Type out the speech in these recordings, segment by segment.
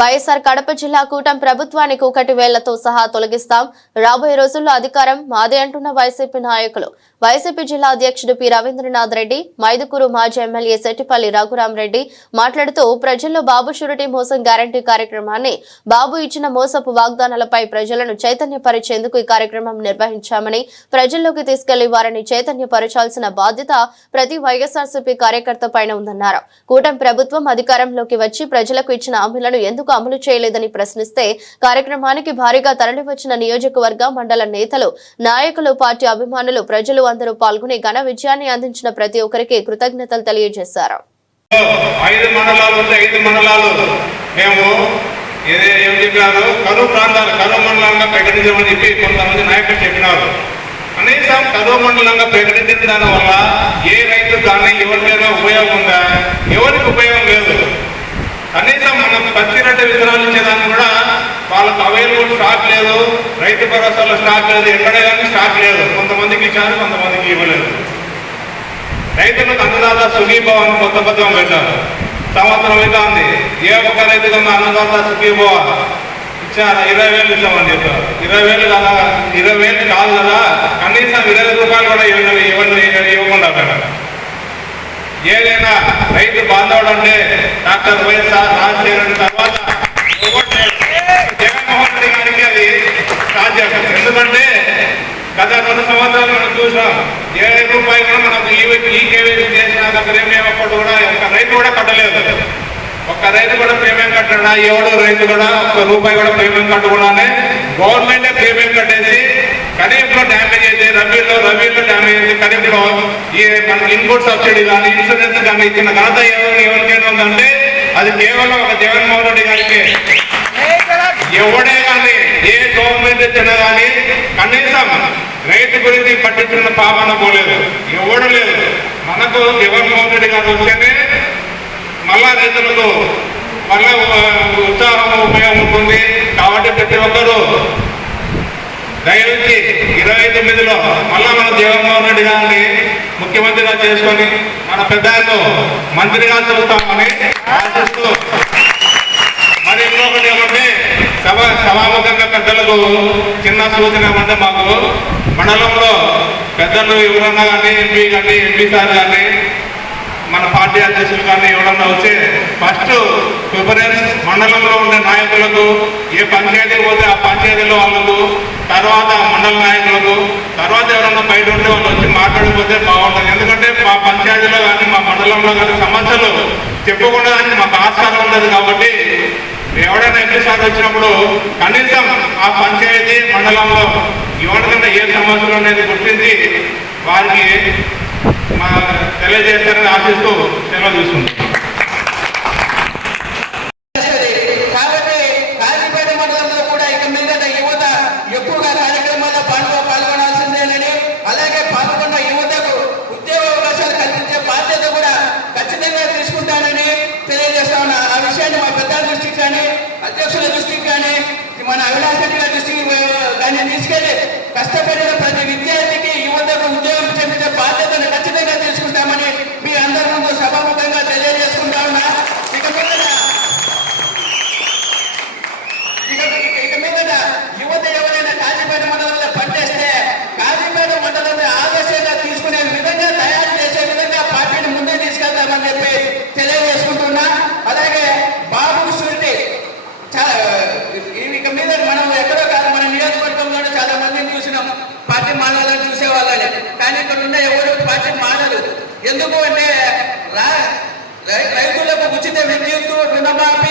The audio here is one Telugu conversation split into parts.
వైఎస్ఆర్ కడప జిల్లా కూటమి ప్రభుత్వానికి ఒకటి వేళ్ళతో సహా తొలగిస్తాం. రాబోయే రోజుల్లో అధికారం మాదే అంటున్న వైసీపీ నాయకులు. వైసీపీ జిల్లా అధ్యక్షుడు పి. రవీంద్రనాథ్ రెడ్డి మైదుకూరు మాజీ ఎమ్మెల్యే సెట్టిపల్లి రఘురామరెడ్డి మాట్లాడుతూ ప్రజల్లో బాబు షూరిటీ మోసం గ్యారంటీ కార్యక్రమాన్ని బాబు ఇచ్చిన మోసపు వాగ్దానాలపై ప్రజలను చైతన్యపరిచేందుకు ఈ కార్యక్రమం నిర్వహించామని ప్రజల్లోకి తీసుకెళ్ళి వారిని చైతన్యపరచాల్సిన బాధ్యత ప్రతి వైఎస్ఆర్సీపీ కార్యకర్త పైన ఉందన్నారు. కూటమి ప్రభుత్వం అధికారంలోకి వచ్చి ప్రజలకు ఇచ్చిన హామీలను ఎందుకు ఎందుకు అమలు చేయలేదని ప్రశ్నిస్తే కార్యక్రమానికి భారీగా తరలివచ్చిన నియోజకవర్గ మండల నేతలు నాయకులు పార్టీ అభిమానులు ప్రజలు అందరూ పాల్గొని ఘన విజయాన్ని అందించిన ప్రతి ఒక్కరికి కృతజ్ఞతలు తెలియజేశారు. ఐదు మండలాలు ఐదు మండలాలు. మేము ఏం చెప్పారు కరువు ప్రాంతాలు కరువు మండలంగా ప్రకటించమని చెప్పి కొంతమంది నాయకులు చెప్పినారు. కనీసం కరువు మండలంగా ప్రకటించిన దాని వల్ల ఏ రైతు దాన్ని ఎవరికైనా ఉపయోగం ఉందా? ఎవరికి ఉపయోగం లేదు? కనీసం మనం పచ్చి రెడ్డి విత్తనాలు ఇచ్చేదాన్ని కూడా వాళ్ళకు అవైలబుల్ స్టాక్ లేదు రైతు భరోసాలో స్టాక్ లేదు ఎక్కడే కానీ స్టాక్ లేదు. కొంతమందికి ఇచ్చారు కొంతమందికి ఇవ్వలేదు. రైతులకు అన్నదాత సుఖీభవన్ కొత్త పథకం పెట్టారు. సంవత్సరం అయితే ఉంది? ఏ ఒక్క రైతుగా అన్నదాత సుఖీభవ ఇచ్చారు? ఇరవై వేలు ఇస్తామని చెప్పారు. ఇరవై వేలు కదా? ఇరవై వేలు కాదు కదా? కనీసం ఇరవై రూపాయలు కూడా ఇవ్వండి ఇవ్వండి ఇవ్వకుండా ఏదైనా రైతు బాంధవుడు అంటే డాక్టర్ వైఎస్ఆర్ రాజశేఖర్ తర్వాత జగన్మోహన్ రెడ్డి గారికి అది సాధ్యం ఎందుకంటే గత రెండు సంవత్సరాలు మనం చూసాం ఏ రూపాయి కూడా మనం ఈ ఈ కేవీసీ చేసిన దగ్గర ఏమేమప్పుడు కూడా ఒక్క రైతు కూడా కట్టలేదు. ఒక్క రైతు కూడా ప్రీమియం కట్టడా? ఎవడు రైతు కూడా ఒక్క రూపాయి కూడా ప్రీమియం కట్టకుండానే గవర్నమెంటే ప్రీమియం కట్టేసి ఖరీఫ్లో డ్యామేజ్ అయితే రబీలో రబీలో డ్యామేజ్ అయితే ఖరీఫ్లో ఈ మనకి ఇన్పుట్ సబ్సిడీ కానీ ఇన్సూరెన్స్ కానీ ఇచ్చిన ఘనత ఎవరికైనా ఉందంటే అది కేవలం ఒక జగన్మోహన్ రెడ్డి గారికి. ఎవడే కానీ ఏ గవర్నమెంట్ ఇచ్చినా కానీ కనీసం రైతు గురించి పట్టించిన పాపన పోలేదు. ఎవడు లేదు. మనకు జగన్మోహన్ రెడ్డి గారు వస్తేనే మళ్ళా రైతులకు మళ్ళా ఉత్సాహం ఉపయోగం ఉంటుంది. కాబట్టి ప్రతి ఒక్కరూ దయచేసి ఇరవై తొమ్మిదిలో మళ్ళా మన జగన్మోహన్ రెడ్డి గారిని ముఖ్యమంత్రిగా చేసుకొని మన పెద్దలు మంత్రిగా చూస్తామని ఆశిస్తూ మరి ఇంకొకటి ఏమంటే సభ సభాముఖంగా పెద్దలకు చిన్న సూచన ఏమంటే మాకు మండలంలో పెద్దలు ఎవరన్నా కానీ ఎంపీ కానీ ఎంపీ సార్ కానీ మన పార్టీ అధ్యక్షులు కానీ ఎవరన్నా వచ్చి ఫస్ట్ ప్రిఫరెన్స్ మండలంలో ఉండే నాయకులకు ఏ పంచాయతీ పోతే ఆ పంచాయతీలో వాళ్ళకు తర్వాత మండల నాయకులకు తర్వాత ఎవరన్నా బయట ఉంటే వాళ్ళు వచ్చి మాట్లాడిపోతే బాగుంటుంది. ఎందుకంటే మా పంచాయతీలో కానీ మా మండలంలో కానీ సమస్యలు చెప్పుకుండా మాకు ఆస్కారం ఉండదు కాబట్టి ఎవడైనా ఎంపీ సార్ వచ్చినప్పుడు కనీసం ఆ పంచాయతీ మండలంలో ఎవరికైనా ఏ సమస్యలు అనేది గుర్తించి వారికి తెలియజేస్తారని ఆశిస్తూ సెలవు తీసుకుంటాం చేస్తుంది. కాబట్టి దృష్టికి దాన్ని కూడా కష్టపడిన ప్రతి విద్యార్థి Bye-bye.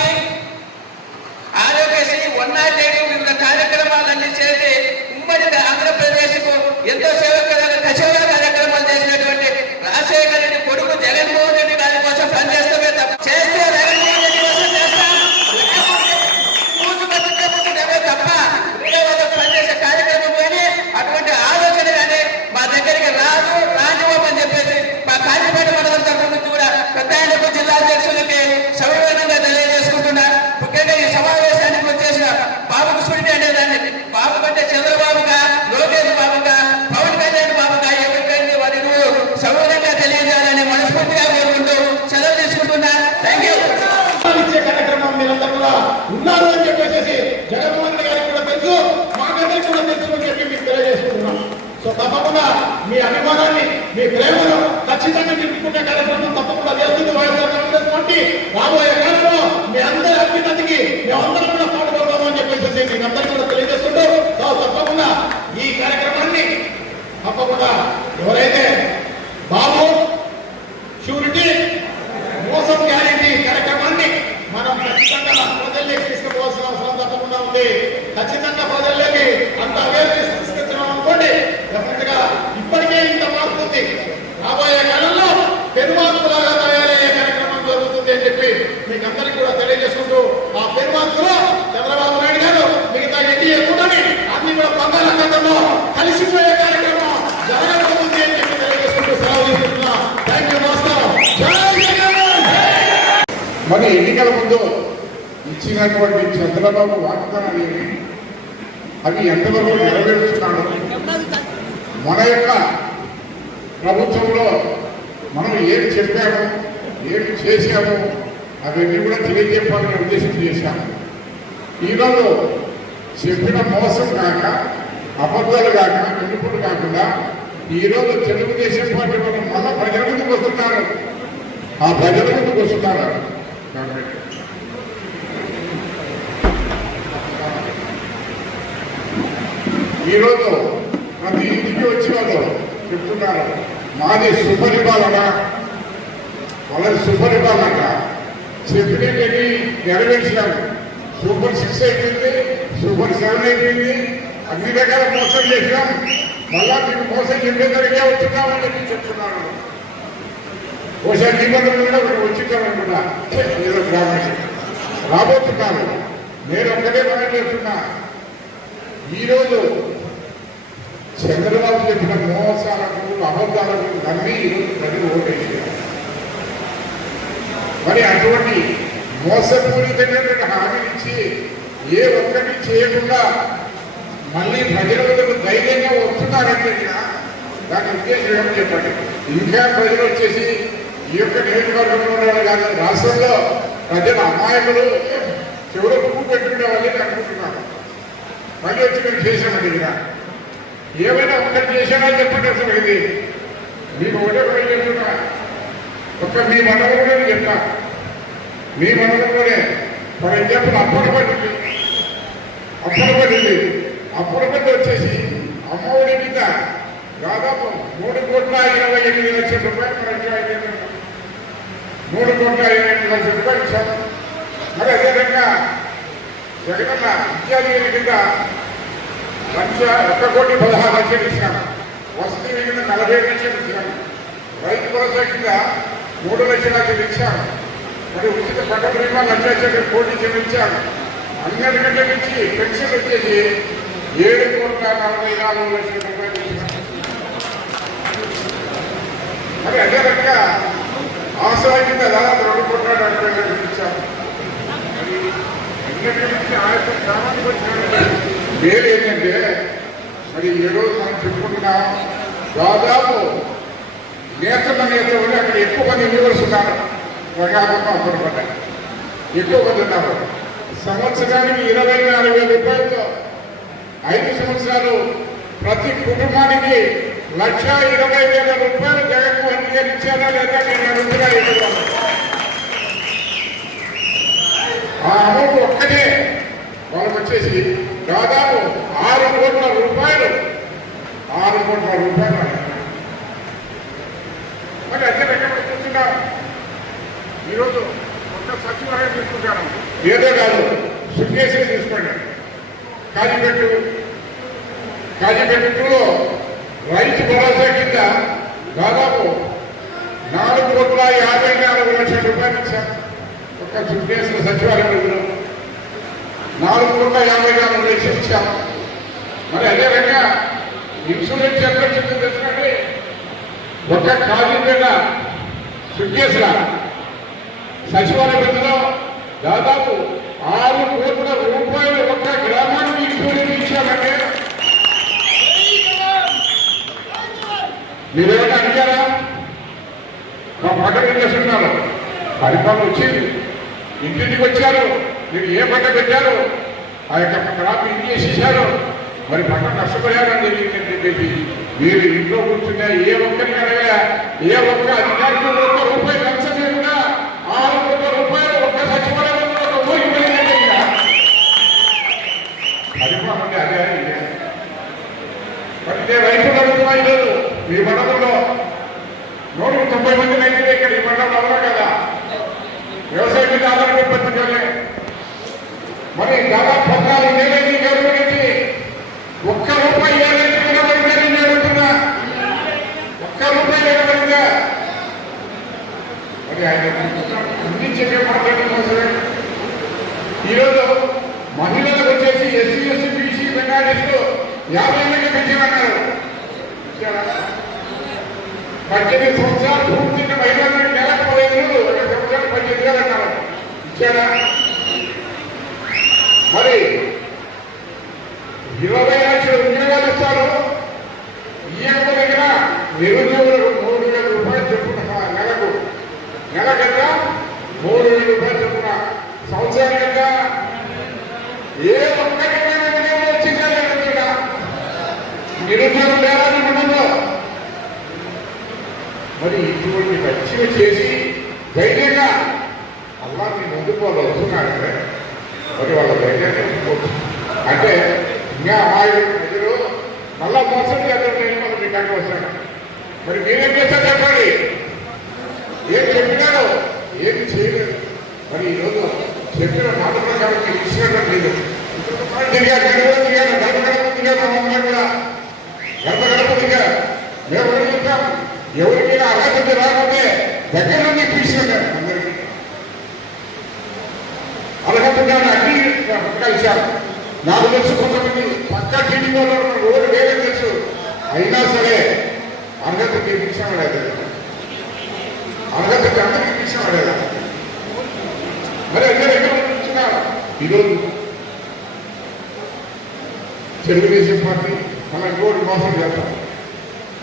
జగన్మోహన్ గారికి కూడా తెలుసు మాకందరికీ కూడా తెలుసు అని చెప్పి మీకు తెలియజేసుకుంటున్నాం. సో తప్పకుండా మీ అభిమానాన్ని మీ ప్రేమను ఖచ్చితంగా నిలుపుకునే కార్యక్రమం తప్పకుండా చేస్తుంది వైఎస్ఆర్ కాంగ్రెస్ పార్టీ రాబోయే కాలంలో మీ అందరి అభ్యున్నతికి మేమందరం కూడా పాల్గొంటాము అని చెప్పేసి మీకు అందరికీ కూడా తెలియజేస్తుంటూ సో తప్పకుండా ఈ కార్యక్రమాన్ని తప్పకుండా ఎవరైతే బాబు షూరిటీ మోసం గ్యారెంటీ కార్యక్రమాన్ని మనం ఖచ్చితంగా ప్రజల్లోకి తీసుకుపోవాల్సిన అవసరం తప్పకుండా ఉంది ఖచ్చితంగా ప్రజల్లోకి అంత అవేర్నెస్ తీసుకొచ్చినాం అనుకోండి డెఫినెట్గా ఇప్పటికే ఇంత మార్పు ఉంది రాబోయే కాలంలో పెరుమార్పులాగా తయారయ్యే కార్యక్రమం జరుగుతుంది అని చెప్పి మీకు అందరికీ కూడా తెలియజేసుకుంటూ ఆ పెరుమార్పులో చంద్రబాబు నాయుడు గారు మిగతా ఎన్డీఏ కూటమి అన్ని కూడా బంగాళాఖాతంలో కలిసిపోయే కార్యక్రమం జరగబోతుంది అని చెప్పి తెలియజేసుకుంటూ సెలవు తీసుకుంటున్నా థ్యాంక్ యూ నమస్కారం జై జగన్ మరి ఎన్నికల ముందు ఇచ్చినటువంటి చంద్రబాబు వాగ్దానాలు ఏమి? అవి ఎంతవరకు నెరవేరుస్తున్నాడు? మన యొక్క ప్రభుత్వంలో మనం ఏం చెప్పాము ఏమి చేశాము అవన్నీ కూడా తెలియజెప్పాలనే ఉద్దేశం చేశాము. ఈరోజు చెప్పిన మోసం కాక అబద్ధాలు కాక వెనుపులు కాకుండా ఈరోజు తెలుగుదేశం పార్టీ వాళ్ళు మళ్ళా ప్రజల ముందుకు వస్తున్నారు. ఆ ప్రజల ముందుకు వస్తున్నారు. కాబట్టి ఈరోజు ప్రతి ఇంటికి వచ్చి వాళ్ళు చెప్తున్నారు మాది సుపరిపాలన వాళ్ళది సుపరిపాలన. చెప్పినవి నెరవేర్చినారు. సూపర్ సిక్స్ అయిపోయింది సూపర్ సెవెన్ అయిపోయింది అన్ని రకాల మోసం చేసినాం. మళ్ళా మీకు మోసం చెప్పేదానికే వచ్చున్నామని చెప్తున్నాను ఒకసారి నిబంధనలు కూడా ఒకటి వచ్చింటామనుకున్నా ఏదో గ్రామం రాబోతున్నారు నేను ఒక్కటే మనం చేస్తున్నా ఈరోజు చంద్రబాబు చెప్పిన మోసాలకు అబద్ధాలకు నమ్మి ఈరోజు ప్రజలు ఓటేసారు మరి అటువంటి మోసపూరితమైనటువంటి హామీలు ఇచ్చి ఏ ఒక్కటి చేయకుండా మళ్ళీ ప్రజల వద్దకు ధైర్యంగా వస్తున్నారంటే దాని ఉద్దేశం ఏమో చెప్పండి? ఇంకా ప్రజలు వచ్చేసి ఈ యొక్క నియోజకవర్గంలో కానీ రాష్ట్రంలో ప్రజల అమాయకులు చివరి పువ్వు పెట్టుకునే వాళ్ళని అనుకుంటున్నారు. మళ్ళీ వచ్చి మేము చేశామండి ఇక్కడ ఏమైనా ఒక్కటి చేశానా చెప్పండి అసలు ఇది. మీకు ఒకటే ఒకటి చెప్తున్నా. ఒక్క మీ మండలంలోనే చెప్తా మీ మండలంలోనే ఫర్ ఎగ్జాంపుల్ అప్పటి పడింది. అప్పటి పడింది. అప్పటి పడి వచ్చేసి అమ్మఒడి మీద దాదాపు మూడు కోట్ల ఇరవై ఎనిమిది లక్షల రూపాయలు పంచాయతీ మూడు కోట్ల ఇరవై ఎనిమిది లక్షల రూపాయలు ఇచ్చాము మరి అదేవిధంగా జగనన్న విద్యాదీవుని కింద లక్ష ఒక కోటి పదహారు లక్షలు ఇచ్చాను వసతి కింద నలభై ఐదు లక్షలు ఇచ్చాను రైతు భరోసా కింద మూడు లక్షల లక్షలు ఇచ్చాను మరి ఉచిత పంట బీమా లక్ష లక్షలు కోటి చెల్లించాము అన్నిటికంటే మించి పెన్షన్ వచ్చేసి ఏడు కోట్ల నలభై నాలుగు లక్షల రూపాయలు ఇచ్చాను మరి అదే రకంగా ఆశ్రయ కింద దాదాపు రెండు కోట్ల నలభై లక్షలు ఇచ్చాను వేలు ఏంటంటే మరి ఈ మనం చెప్పుకుంటున్నా దాదాపు నేతన్న నేతలు అక్కడ ఎక్కువ మంది యూనివర్స్ ఉన్నారు. ప్రజాపం అప్పుడు ఎక్కువ మంది ఉన్నారు. సంవత్సరానికి ఇరవై నాలుగు వేల రూపాయలతో ఐదు సంవత్సరాలు ప్రతి కుటుంబానికి లక్ష ఇరవై వేల రూపాయలు జగన్మోహన్ రెడ్డి ఇచ్చారా లేదా నేను అడుగుతున్నా ఆ అమౌంట్ ఒక్కటే వాళ్ళకి వచ్చేసి దాదాపు ఆరు కోట్ల రూపాయలు ఆరు కోట్ల రూపాయలు మరి అదే రకంగా చూస్తున్నాం ఈరోజు ఒక్క సచివాలయం తీసుకుంటాను. ఏదో కాదు సుకేసి తీసుకోండి కాజీపెట్టు కాజీపెట్టులో రైతు భరోసా కింద దాదాపు నాలుగు కోట్ల యాభై నాలుగు లక్షల రూపాయలు ఇచ్చారు ఒక సుకేసిన సచివాలయంలో నాలుగు కోట్ల యాభై నాలుగు లక్షలు ఇచ్చాము మరి అదేవిధంగా ఇన్సూరెన్స్ ఎంత వచ్చిందో తెలుసుకండి ఒక్క కాజీపేట సుకేసుల సచివాలయ సచివాలయం దాదాపు ఆరు కోట్ల మీరేమైనా అడిగారా? మా పక్కన చేస్తున్నారు? పరిపాలన వచ్చింది. ఇంటింటికి వచ్చారు. మీరు ఏ పంట పెట్టారు? ఆ యొక్క క్రాప్ ఇది చేసేసారు. మరి పంట నష్టపరిహారం జరిగిందని చెప్పేసి మీరు ఇంట్లో కూర్చున్నా ఏ ఒక్కరికి అడగలే? ఏ ఒక్క అధికారికి ఒక్క రూపాయి లంచం లేకుండా ఆరు కోట్ల రూపాయలు ఒక్క సచివాలయంలో ఒక ఊరికి వెళ్ళినట్టు పరిపాలన అదే ఇదే. మరి ఇదే రైతులు అడుగుతున్నా ఈరోజు మీ మండలంలో నూట తొంభై మంది రైతులు ఇక్కడ ఈ మండలంలో ఉన్నారు కదా వ్యవసాయం మీద ఆధారపడి బతికాలే మరి దాదాపు పద్నాలుగు ఏళ్ళైంది ఈ గవర్నమెంట్ ఒక్క రూపాయి ఏ రైతు నిలబడిందని నేను అడుగుతున్నా ఒక్క రూపాయి నిలబడిందా మరి ఆయన అన్ని చెప్పే ఈరోజు మహిళలకు వచ్చేసి ఎస్సీ ఎస్సీ బీసీ మైనారిటీస్లో యాభై మంది పెంచామన్నారు పద్దెనిమిది సంవత్సరాలు పూర్తిన మహిళలకు నెలకు పదిహేను రోజులు ఒక సంవత్సరాలు పద్దెనిమిది వేలు అన్నారు ఇచ్చారా? మరి ఇరవై లక్షల ఉద్యోగాలు ఇస్తారు ఈ యొక్క దగ్గర నిరుద్యోగులకు మూడు వేల రూపాయలు చెప్పున నెలకు నెలకంతా మూడు వేల రూపాయలు చెప్పున సంవత్సరానికంతా ఏ ఒక్కరికి ఉద్యోగం వచ్చిందా లేదా నిరుద్యోగం లేదా ఈ మండలంలో మరి ఇటువంటి రక్షణ చేసి ధైర్యంగా అల్లా మీ ముందుకు వాళ్ళు వస్తున్నాడు మరి వాళ్ళ ధైర్యాన్ని అంటే ఇంకా అమ్మాయి ప్రజలు మళ్ళా మోసం చేద్దాం నేను మనం మీ కంటే వస్తాను. మరి మీరేం చేస్తారు చెప్పండి? ఏం చెప్పినారో ఏం చేయలేదు. మరి ఈరోజు చెప్పిన మాట ప్రకారం మీరు ఇచ్చినట్టు లేదు తిరిగారు. నేను కూడా తిరిగాను గడప గడప కూడా గడప గడప తిరిగారు మేము కూడా చెప్తాం ఎవరికైనా అర్హత రాకపోతే దగ్గర నుండి తీసుకెళ్ళారు అందరికీ అర్హత దాన్ని అన్ని కలిశారు నాకు తెలుసు కొంతమంది పక్కా టీడీపీ వాళ్ళు రోడ్డు వేగం తెలుసు. అయినా సరే అర్హత తీర్పించాం లేదు అర్హత అందరికీ తీర్చాం లేదా మరి అందరూ ఎక్కడ కూర్చున్నారు ఈరోజు తెలుగుదేశం పార్టీ మన రోడ్డు మోసం చేస్తాం.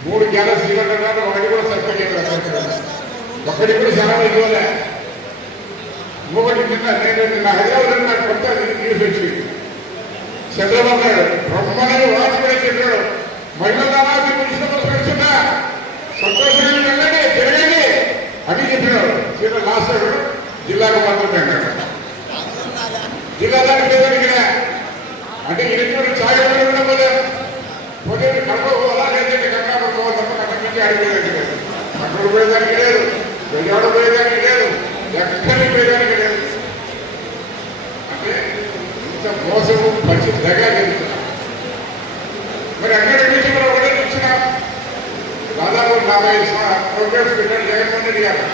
మూడు గ్యాలస్ సిలిండర్ ఒకటి కూడా సరిపోలేదు ఒకటి కూడా సెలవు ఇవ్వలే. ఇంకొకటి నిన్న నేను నిన్న హైదరాబాద్ నాకు కొత్త న్యూస్ వచ్చింది చంద్రబాబు నాయుడు బ్రహ్మనే వాజ్పేయి చెప్పాడు మహిళల దానాన్ని మున్సిపల్ పెడుతున్నా సంతోషంగా వెళ్ళండి తిరగండి అని చెప్పాడు. చిన్న లాస్ట్ జిల్లాకు మాత్రమే అన్నాడు జిల్లా దానికి లేదనికిన అంటే ఇటువంటి ఛాయ ఉండడం వల్ల పోతే కడప పోవాలా లేదంటే గంగా పోవాలి తప్ప అక్కడి నుంచి అడిగేదానికి లేదు. అక్కడ పోయేదానికి లేదు విజయవాడ పోయేదానికి లేదు ఎక్కడికి పోయేదానికి లేదు అంటే ఇంత మోసము మంచి దగ్గర మరి అక్కడ నుంచి మనం చూసిన దాదాపు నలభై ప్రోగ్రామ్స్ పెట్టాడు జగన్మోహన్ రెడ్డి గారు.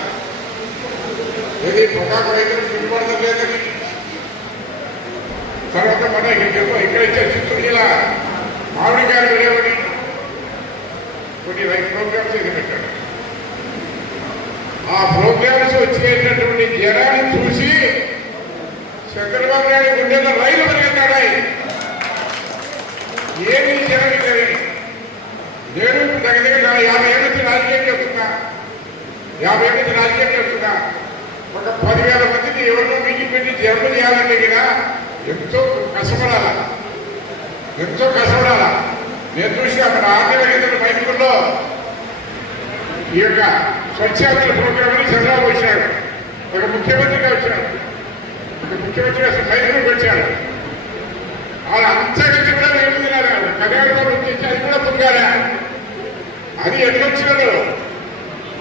ఏది పొగాకు రైతులు పిలుపడడం లేదని. తర్వాత మన ఇక్కడ ఇక్కడ ఇచ్చే చిత్తూరు జిల్లా మామిడికాయలు వెళ్ళేవని కొన్ని రైతు ప్రోగ్రామ్స్ ఇది పెట్టాడు. ఆ ప్రోగ్రామ్స్ వచ్చేటటువంటి జనాన్ని చూసి చంద్రబాబు నాయుడు గుండెల్లో రైలు పరిగెత్తాడాయి నేను దగ్గర దగ్గర నా యాభై ఏళ్ళ నుంచి రాజకీయం చేస్తున్నా యాభై ఏళ్ళ నుంచి రాజకీయం చేస్తున్నా ఒక పదివేల మందిని ఎవరినో మీటింగ్ పెట్టి జన్మ చేయాలంటే ఎంతో కష్టపడాలా ఎంతో కష్టపడాలా నేను చూసి అక్కడ ఆర్థిక రైతుల ఈ యొక్క స్వచ్ఛాంధ్ర ప్రోగ్రామ్ చంద్రబాబు వచ్చాడు ఒక ముఖ్యమంత్రిగా వచ్చాడు ఒక ముఖ్యమంత్రి అసలు మైకులకు వచ్చాడు వాళ్ళు అంతరించి కూడా నేను తినాలి కళ్యాణ అది కూడా అది